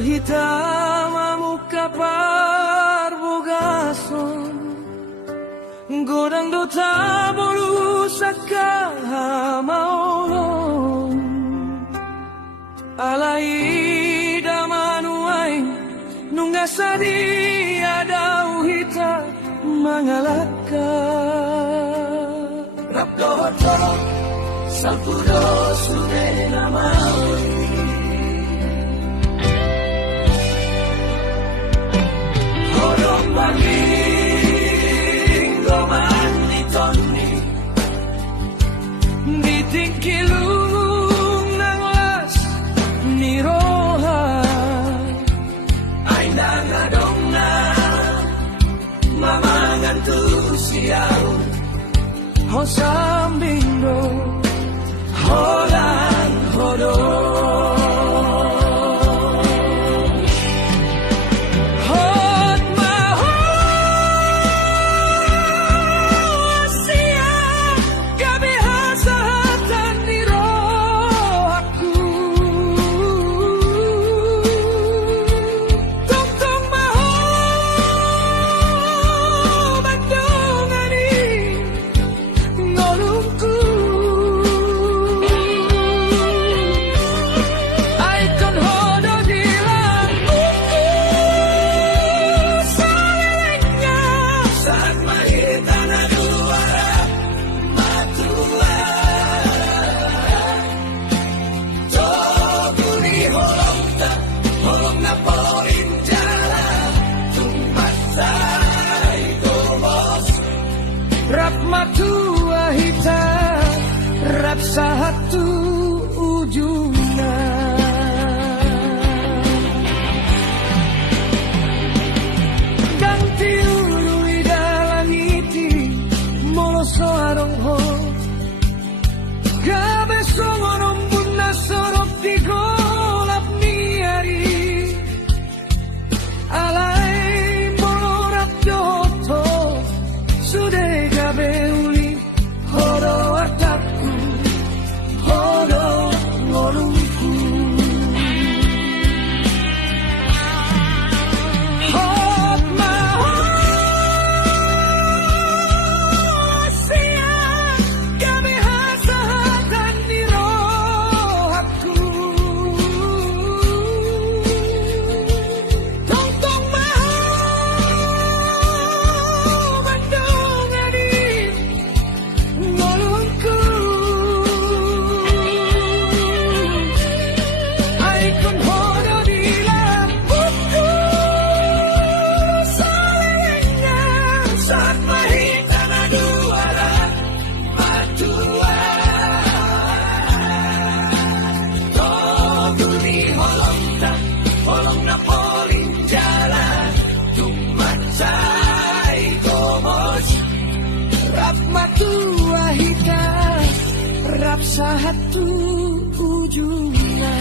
hitam muka parbogason godang dota bolu sakamaolong alai damanuai nunga sadi ada uhita mangalaka rabdoto sampuro sune namau hodong banging goman nitoni ditingkilung nang las niroha ay nangadong na mamangan tu siyaw hosambindo holang hodong rap matua hita rap satu ujungna dan tiului dalam iti moloso arong ho gabe songonom bunda sorok digolap niari alai molorap joto sudah beuli hodo ataku hodo ngolungku hot mau sia kami hasahatan di rohaku tong mau bandung ngolongku aikon hodo di lampuku salingnya saat mahita naduara matua toguni holong na poling jalan tumat say gomos rap matua hita rap satu ujungnya